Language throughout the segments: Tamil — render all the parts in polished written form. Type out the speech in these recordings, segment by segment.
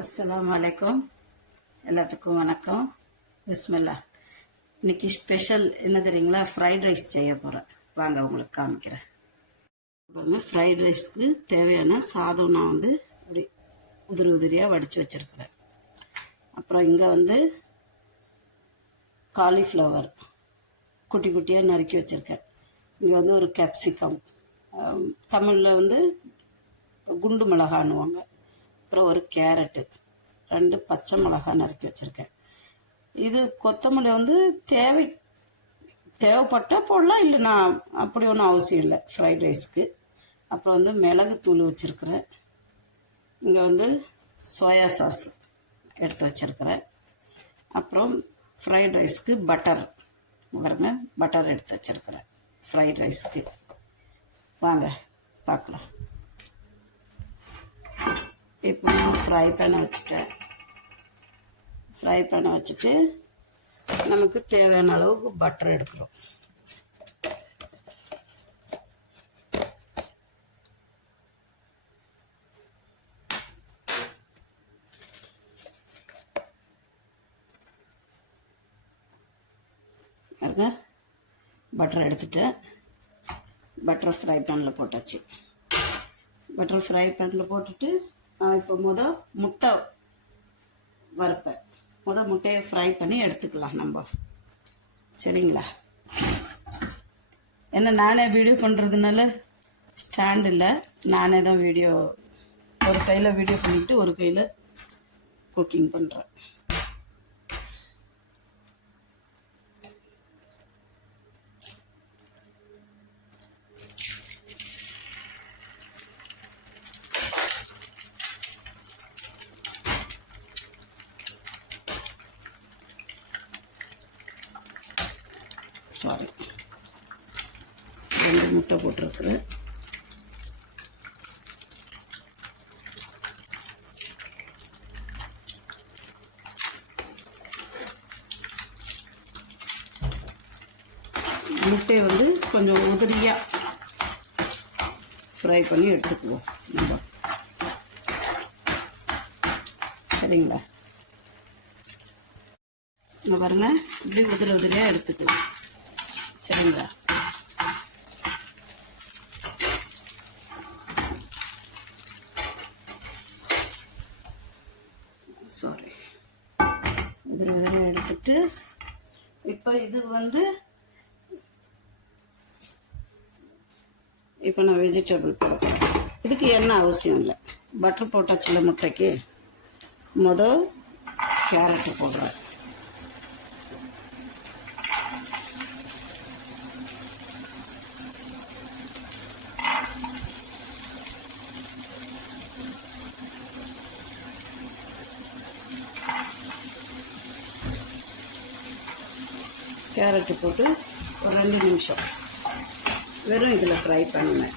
அஸ்ஸலாமு அலைக்கும். எல்லாத்துக்கும் வணக்கம். பிஸ்மில்லா. இன்னைக்கு ஸ்பெஷல் என்ன தெரியுங்களா? ஃப்ரைட் ரைஸ் செய்ய போகிறேன். வாங்க உங்களுக்கு காமிக்கிறேன். பாருங்க, ஃப்ரைட் ரைஸ்க்கு தேவையான சாதம் நான் இப்படி உதிரி உதிரியாக வடித்து வச்சுருக்கிறேன். அப்புறம் இங்கே காலிஃப்ளவர் குட்டி குட்டியாக நறுக்கி வச்சுருக்கேன். இங்கே ஒரு கேப்சிகம், தமிழில் குண்டு மிளகான்னுவாங்க. அப்புறம் ஒரு கேரட்டு, 2 பச்சை மிளகாய் நறுக்கி வச்சுருக்கேன். இது கொத்தமல்லி தேவைப்பட்டால் போடலாம், இல்லைனா அப்படி ஒன்றும் அவசியம் இல்லை ஃப்ரைட் ரைஸ்க்கு. அப்புறம் மிளகுத்தூள் வச்சுருக்கிறேன். இங்கே சோயா சாஸ் எடுத்து வச்சுருக்கிறேன். அப்புறம் ஃப்ரைட் ரைஸ்க்கு பட்டர் எடுத்து வச்சுருக்கிறேன் ஃப்ரைட் ரைஸ்க்கு. வாங்க பார்க்கலாம். இப்போ நான் ஃப்ரை பேனை வச்சுட்டு நமக்கு தேவையான அளவுக்கு பட்டர் எடுக்கிறோம். பட்டர் எடுத்துட்டேன். பட்டர் ஃப்ரை பேனில் போட்டாச்சு. பட்டர் ஃப்ரை பேனில் போட்டுட்டு இப்போ முட்டை வறுப்பேன். முட்டையை ஃப்ரை பண்ணி எடுத்துக்கலாம் நம்ம. சரிங்களா? ஏன்னா நானே வீடியோ பண்ணுறதுனால ஸ்டாண்ட் இல்லை, நானே தான் ஒரு கையில் வீடியோ பண்ணிவிட்டு ஒரு கையில் குக்கிங் பண்ணுறேன். சாரி, 2 முட்டை போட்டிருக்குறேன். முட்டையை கொஞ்சம் உதிரியாக ஃப்ரை பண்ணி எடுத்துக்குவோம் நம்ம. சரிங்களா? இங்கே பாருங்க, இப்படி உதிரியாக எடுத்துக்குவோம். சரிங்களா? சாரி, உதிரியாக எடுத்துட்டு இப்போ இப்போ நான் வெஜிடபிள் போடுறேன். இதுக்கு எண்ணெய் அவசியம் இல்லை. பட்டர் போட்டாச்சுல முட்டைக்கு. கேரட்டு போடுறேன். கேரட்டு போட்டு ஒரு 2 நிமிஷம் வெறும் இதில் ஃப்ரை பண்ணுவேன்.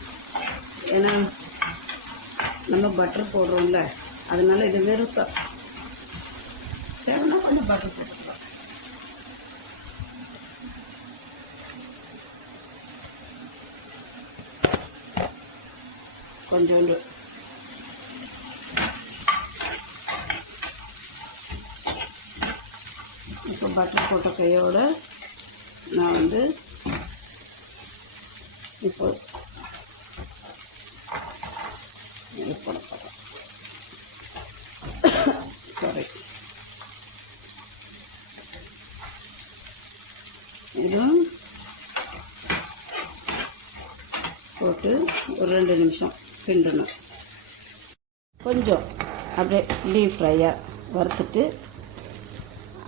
ஏன்னா நம்ம பட்டர் போடுறோம்ல, அதனால இது வெறும் தேவைன்னா கொஞ்சம் பட்டர் போட்டுக்கலாம். கொஞ்சோண்டு இப்போ பட்டர் போட்ட கையோட நான் இப்போ போட போகிறேன். சாரி, இதுவும் போட்டு ஒரு 2 நிமிஷம் கிண்டணும். கொஞ்சம் அப்படியே டீப் ஃப்ரையாக வறுத்துட்டு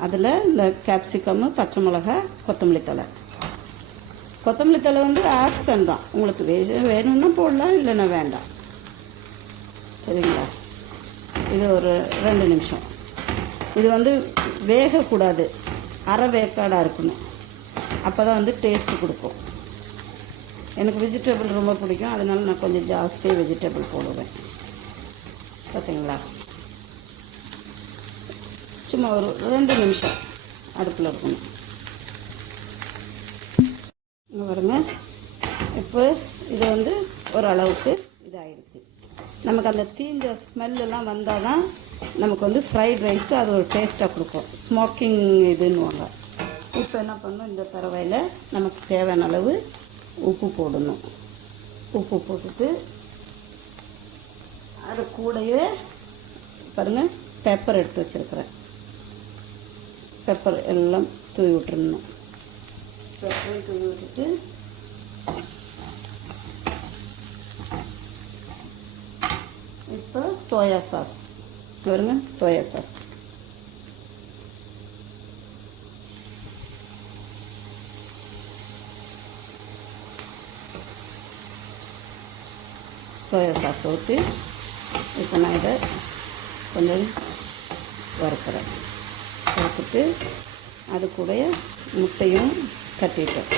அதில் இந்த கேப்சிகம், பச்சை மிளகாய், கொத்தமல்லி தழை ஆப்ஷன் தான். உங்களுக்கு வேணும்னா போடலாம், இல்லைன்னா வேண்டாம். சரிங்களா? இது ஒரு 2 நிமிஷம். இது வேகக்கூடாது, அரை வேக்காடாக இருக்கணும். அப்போ தான் டேஸ்ட்டு கொடுக்கும். எனக்கு வெஜிடபிள் ரொம்ப பிடிக்கும், அதனால நான் கொஞ்சம் ஜாஸ்தியாக வெஜிடபிள் போடுவேன். பார்த்தீங்களா? சும்மா ஒரு 2 நிமிஷம் அடுப்பில் இருக்கணும். இங்கே பாருங்க, இப்போ இது ஓரளவுக்கு இதாகிடுச்சு. நமக்கு அந்த தீஞ்ச ஸ்மெல்லாம் வந்தால் தான் நமக்கு வந்து ஃப்ரைட் ரைஸு அது ஒரு டேஸ்ட்டாக கொடுக்கும், ஸ்மோக்கிங் இதுன்னுவாங்க. இப்போ என்ன பண்ணணும், இந்த தடவையில் நமக்கு தேவையான அளவு உப்பு போடணும். உப்பு போட்டுட்டு அது கூடவே பாருங்கள் பெப்பர் எடுத்து வச்சுருக்கிறேன். பெப்பர் எல்லாம் தூவி விட்டுருணும். பெப்பரையும் தூவி விட்டுட்டு இப்போ சோயா சாஸ் பாருங்க, சோயா சாஸ் ஊற்றி இப்போ நான் இதை கொஞ்சம் வறுத்துட்டு அது கூட முட்டையும் கட்டிட்டேன்.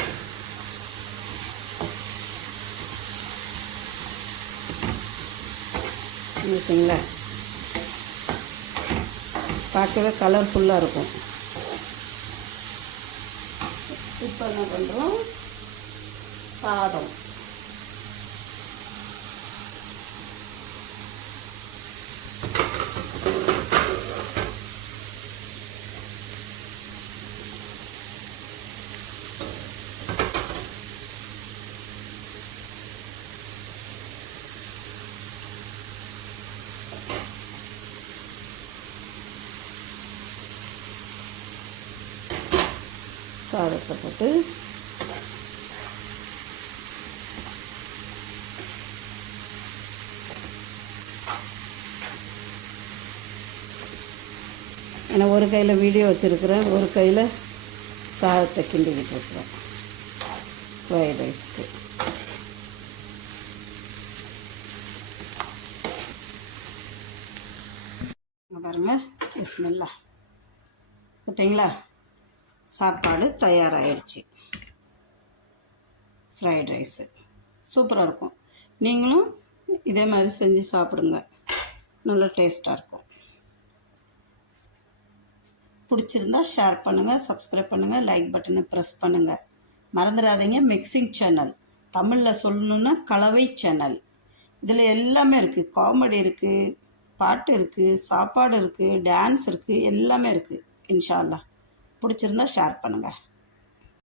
ஓகேங்களா, பார்க்கவே கலர்ஃபுல்லாக இருக்கும். இப்போ என்ன பண்ணுறோம், சாதம் சாதத்தை போட்டு ஏன்னா ஒரு கையில் வீடியோ வச்சுருக்கிறேன், ஒரு கையில் சாதத்தை கிண்டிக்கிட்டு இருக்கிறேன் ஃப்ரைட் ரைஸ்க்கு. பாருங்கள் பிஸ்மில்லா, பார்த்தீங்களா, சாப்பாடு தயாராகிடுச்சு. ஃப்ரைட் ரைஸு சூப்பராக இருக்கும். நீங்களும் இதே மாதிரி செஞ்சு சாப்பிடுங்க, நல்லா டேஸ்ட்டாக இருக்கும். பிடிச்சிருந்தா ஷேர் பண்ணுங்கள், சப்ஸ்கிரைப் பண்ணுங்கள், லைக் பட்டனை ப்ரெஸ் பண்ணுங்கள். மறந்துடாதீங்க, மிக்சிங் சேனல், தமிழில் சொல்லணுன்னா கலவை சேனல். இதில் எல்லாமே இருக்குது, காமெடி இருக்குது, பாட்டு இருக்குது, சாப்பாடு இருக்குது, டான்ஸ் இருக்குது, எல்லாமே இருக்குது. இன்ஷா அல்லாஹ் பிடிச்சிருந்தா ஷேர் பண்ணுங்கள்.